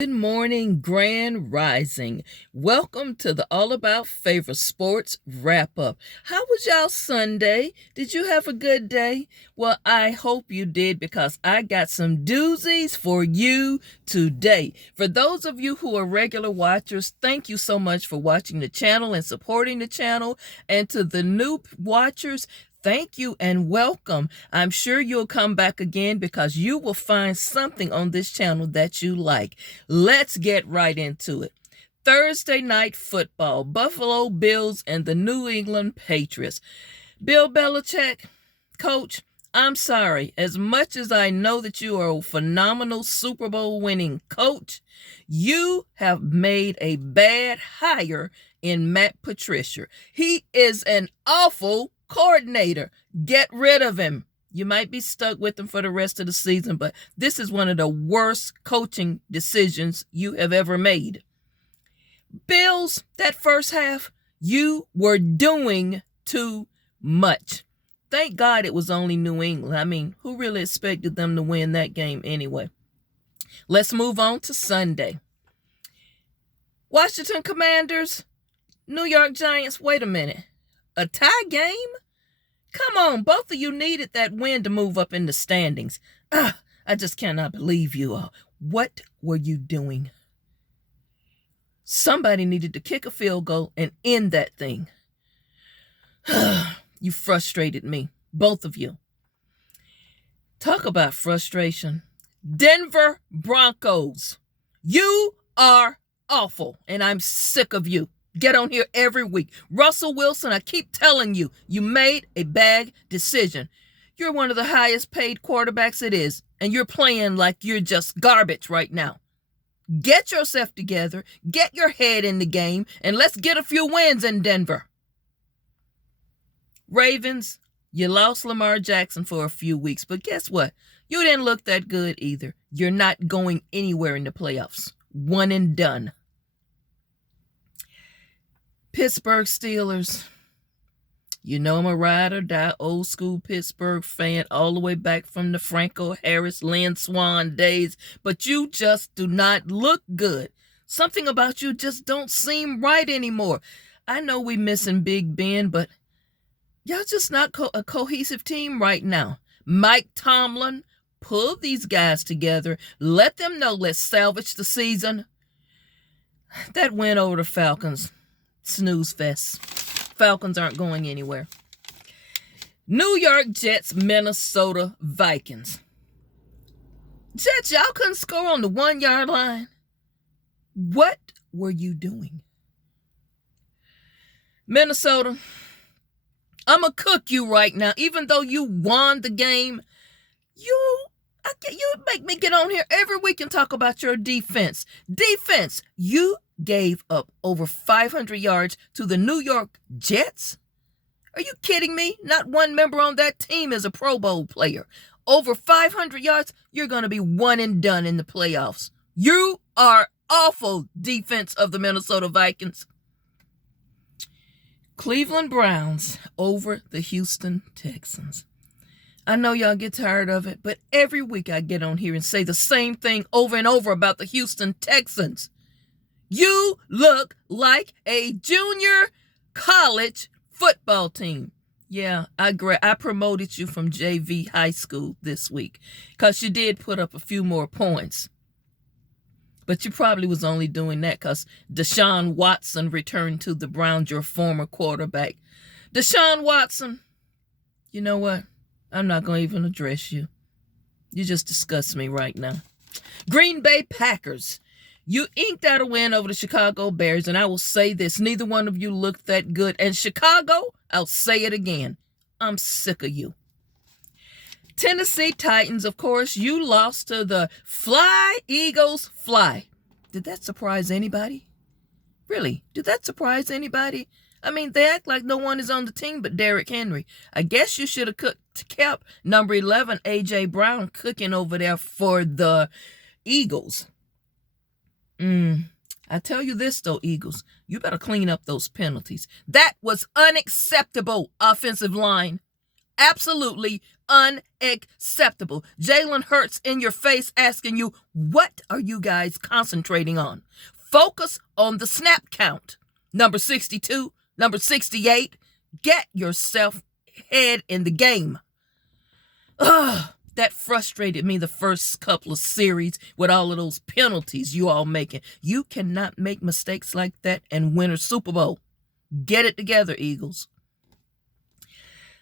Good morning, Grand Rising. Welcome to the All About Favorite Sports Wrap Up. How was y'all Sunday? Did you have a good day? Well, I hope you did because I got some doozies for you today. For those of you who are regular watchers, thank you so much for watching the channel and supporting the channel. And to the new watchers, thank you and welcome. I'm sure you'll come back again because you will find something on this channel that you like. Let's get right into it. Thursday night football, Buffalo Bills and the New England Patriots. Bill Belichick, coach, I'm sorry. As much as I know that you are a phenomenal Super Bowl winning coach, you have made a bad hire in Matt Patricia. He is an awful coordinator. Get rid of him. You might be stuck with him for the rest of the season, but this is one of the worst coaching decisions you have ever made. Bills, that first half, you were doing too much. Thank God it was only New England. I mean, who really expected them to win that game anyway? Let's move on to Sunday. Washington Commanders, New York Giants. Wait a minute. A tie game? Come on, both of you needed that win to move up in the standings. I just cannot believe you all. What were you doing? Somebody needed to kick a field goal and end that thing. You frustrated me, both of you. Talk about frustration. Denver Broncos, you are awful, and I'm sick of you. Get on here every week. Russell Wilson, I keep telling you, you made a bad decision. You're one of the highest paid quarterbacks it is, and you're playing like you're just garbage right now. Get yourself together, get your head in the game, and let's get a few wins in Denver. Ravens, you lost Lamar Jackson for a few weeks, but guess what? You didn't look that good either. You're not going anywhere in the playoffs. One and done. Pittsburgh Steelers. You know I'm a ride or die old school Pittsburgh fan all the way back from the Franco Harris, Lynn Swann days, but you just do not look good. Something about you just don't seem right anymore. I know we missing Big Ben, but y'all just not a cohesive team right now. Mike Tomlin, pull these guys together. Let them know let's salvage the season. That win over the Falcons. Snooze fest. Falcons aren't going anywhere. New York Jets, Minnesota Vikings. Jets, y'all couldn't score on the 1 yard line. What were you doing? Minnesota, I'm going to cook you right now. Even though you won the game, you make me get on here every week and talk about your defense. Defense, you gave up over 500 yards to the New York Jets? Are you kidding me? Not one member on that team is a Pro Bowl player. Over 500 yards, you're going to be one and done in the playoffs. You are awful, defense of the Minnesota Vikings. Cleveland Browns over the Houston Texans. I know y'all get tired of it, but every week I get on here and say the same thing over and over about the Houston Texans. You look like a junior college football team. Yeah, I promoted you from JV high school this week because you did put up a few more points. But you probably was only doing that because Deshaun Watson returned to the Browns, your former quarterback. Deshaun Watson, you know what? I'm not going to even address you. You just disgust me right now. Green Bay Packers. You inked out a win over the Chicago Bears, and I will say this, neither one of you looked that good. And Chicago, I'll say it again, I'm sick of you. Tennessee Titans, of course, you lost to the Fly Eagles Fly. Did that surprise anybody? Really, did that surprise anybody? I mean, they act like no one is on the team but Derrick Henry. I guess you should have kept number 11, A.J. Brown, cooking over there for the Eagles. I tell you this, though, Eagles, you better clean up those penalties. That was unacceptable, offensive line. Absolutely unacceptable. Jalen Hurts in your face asking you, what are you guys concentrating on? Focus on the snap count. Number 62, number 68. Get yourself head in the game. Ugh, that frustrated me the first couple of series with all of those penalties you all making. You cannot make mistakes like that and win a Super Bowl. Get it together, Eagles.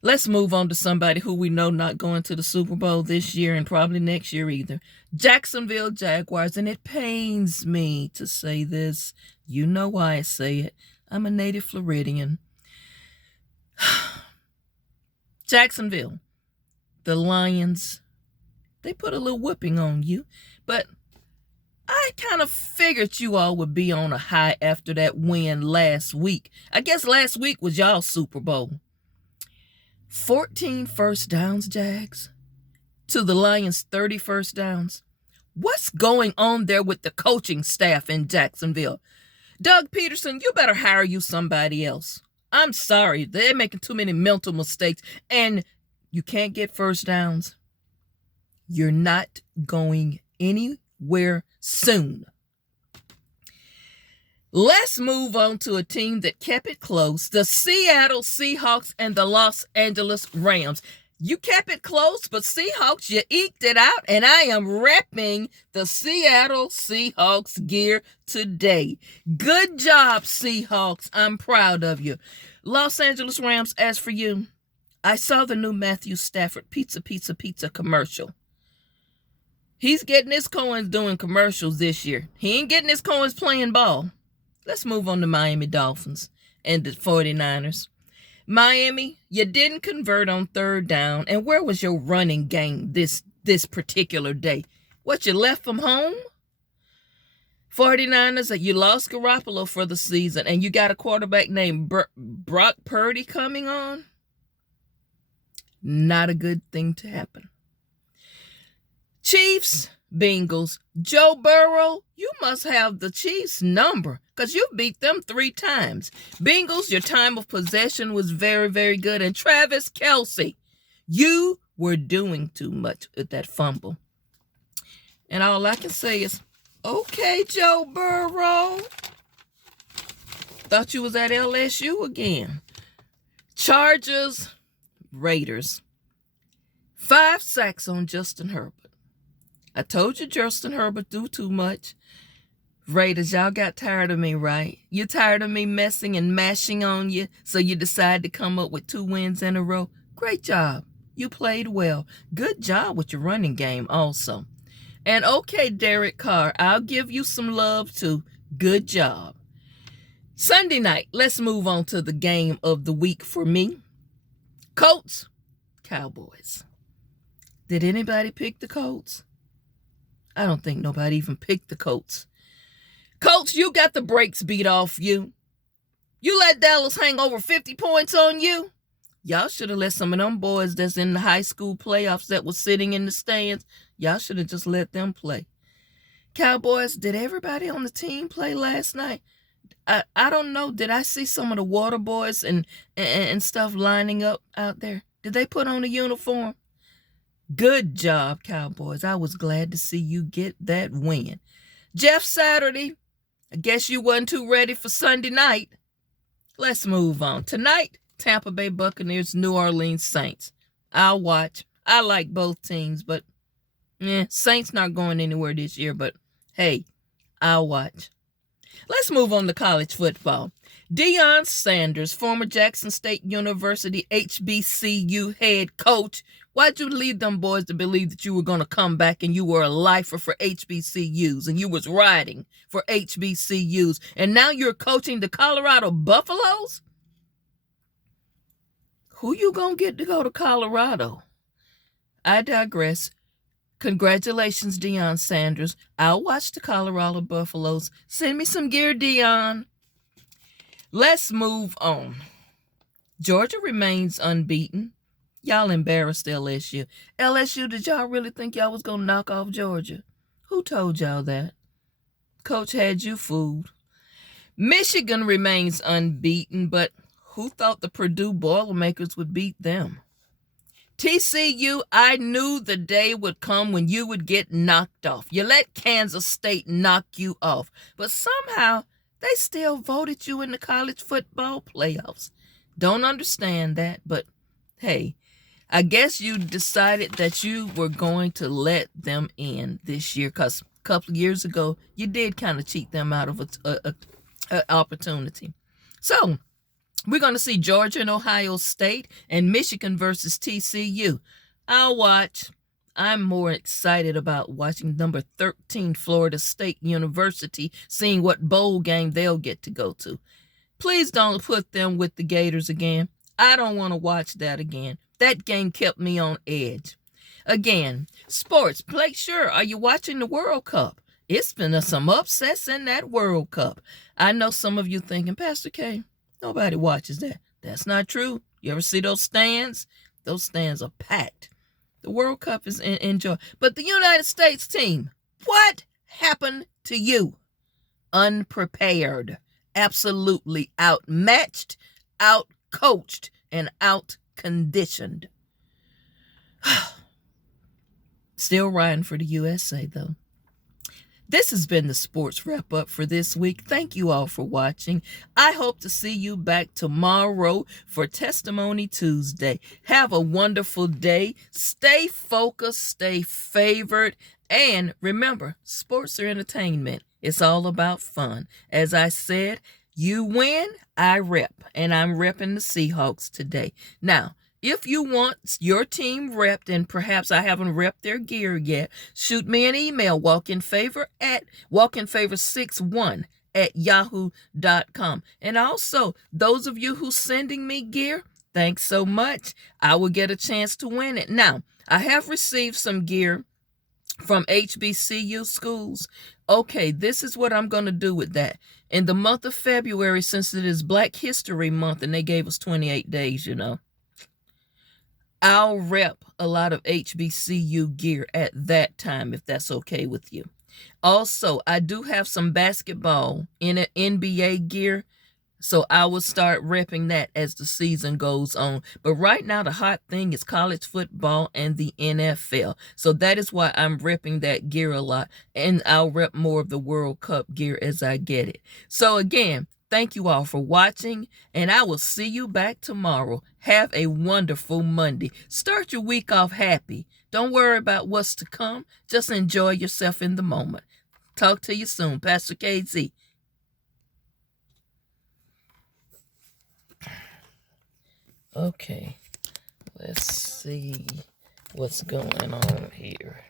Let's move on to somebody who we know not going to the Super Bowl this year and probably next year either. Jacksonville Jaguars, and it pains me to say this. You know why I say it. I'm a native Floridian. Jacksonville, the Lions, they put a little whipping on you, but I kind of figured you all would be on a high after that win last week. I guess last week was y'all's Super Bowl. 14 first downs, Jags, to the Lions' 30 first downs. What's going on there with the coaching staff in Jacksonville? Doug Peterson, you better hire you somebody else. I'm sorry, they're making too many mental mistakes, and you can't get first downs. You're not going anywhere soon. Let's move on to a team that kept it close, the Seattle Seahawks and the Los Angeles Rams. You kept it close, but Seahawks, you eked it out, and I am repping the Seattle Seahawks gear today. Good job, Seahawks. I'm proud of you. Los Angeles Rams, as for you, I saw the new Matthew Stafford pizza commercial. He's getting his coins doing commercials this year. He ain't getting his coins playing ball. Let's move on to Miami Dolphins and the 49ers. Miami, you didn't convert on third down. And where was your running game this particular day? What, you left from home? 49ers, you lost Garoppolo for the season, and you got a quarterback named Brock Purdy coming on? Not a good thing to happen. Chiefs, Bengals, Joe Burrow, you must have the Chiefs' number because you beat them 3 times. Bengals, your time of possession was very, very good. And Travis Kelce, you were doing too much with that fumble. And all I can say is, okay, Joe Burrow. Thought you was at LSU again. Chargers, Raiders. 5 sacks on Justin Herbert. I told you Justin Herbert do too much. Raiders, y'all got tired of me, right? You tired of me messing and mashing on you, so you decided to come up with 2 wins in a row? Great job. You played well. Good job with your running game also. And okay, Derek Carr, I'll give you some love too. Good job. Sunday night, let's move on to the game of the week for me. Colts, Cowboys. Did anybody pick the Colts? I don't think nobody even picked the Colts. Colts, you got the brakes beat off you. You let Dallas hang over 50 points on you. Y'all should have let some of them boys that's in the high school playoffs that was sitting in the stands, y'all should have just let them play. Cowboys, did everybody on the team play last night? I don't know. Did I see some of the water boys and stuff lining up out there? Did they put on a uniform? Good job, Cowboys. I was glad to see you get that win. Jeff Saturday, I guess you wasn't too ready for Sunday night. Let's move on. Tonight, Tampa Bay Buccaneers, New Orleans Saints. I'll watch. I like both teams, but Saints not going anywhere this year, but hey, I'll watch. Let's move on to college football. Deion Sanders, former Jackson State University HBCU head coach. Why'd you lead them boys to believe that you were going to come back and you were a lifer for HBCUs and you was riding for HBCUs and now you're coaching the Colorado Buffaloes? Who you going to get to go to Colorado? I digress. Congratulations, Deion Sanders. I'll watch the Colorado Buffaloes. Send me some gear, Deion. Let's move on. Georgia remains unbeaten. Y'all embarrassed LSU. LSU, did y'all really think y'all was going to knock off Georgia? Who told y'all that? Coach had you fooled. Michigan remains unbeaten, but who thought the Purdue Boilermakers would beat them? TCU, I knew the day would come when you would get knocked off. You let Kansas State knock you off, but somehow they still voted you in the college football playoffs. Don't understand that, but hey, I guess you decided that you were going to let them in this year because a couple of years ago, you did kind of cheat them out of an opportunity. So, we're going to see Georgia and Ohio State and Michigan versus TCU. I'll watch. I'm more excited about watching number 13 Florida State University, seeing what bowl game they'll get to go to. Please don't put them with the Gators again. I don't want to watch that again. That game kept me on edge. Again, sports. Make sure, are you watching the World Cup? It's been some upsets in that World Cup. I know some of you thinking, Pastor K, nobody watches that. That's not true. You ever see those stands? Those stands are packed. The World Cup is enjoy. But the United States team, what happened to you? Unprepared. Absolutely outmatched, outcoached, and outconditioned. Still riding for the USA, though. This has been the sports wrap up for this week. Thank you all for watching. I hope to see you back tomorrow for Testimony Tuesday. Have a wonderful day. Stay focused, stay favored, and remember, sports are entertainment. It's all about fun. As I said, you win, I rep, and I'm repping the Seahawks today. Now, if you want your team repped, and perhaps I haven't repped their gear yet, shoot me an email, walkinfavor61@yahoo.com. And also, those of you who's sending me gear, thanks so much. I will get a chance to win it. Now, I have received some gear from HBCU schools. Okay, this is what I'm going to do with that. In the month of February, since it is Black History Month, and they gave us 28 days, I'll rep a lot of HBCU gear at that time, if that's okay with you. Also, I do have some basketball in an NBA gear, so I will start repping that as the season goes on. But right now, the hot thing is college football and the NFL. So that is why I'm repping that gear a lot, and I'll rep more of the World Cup gear as I get it. So again, thank you all for watching, and I will see you back tomorrow. Have a wonderful Monday. Start your week off happy. Don't worry about what's to come. Just enjoy yourself in the moment. Talk to you soon. Pastor KZ. Okay, let's see what's going on here.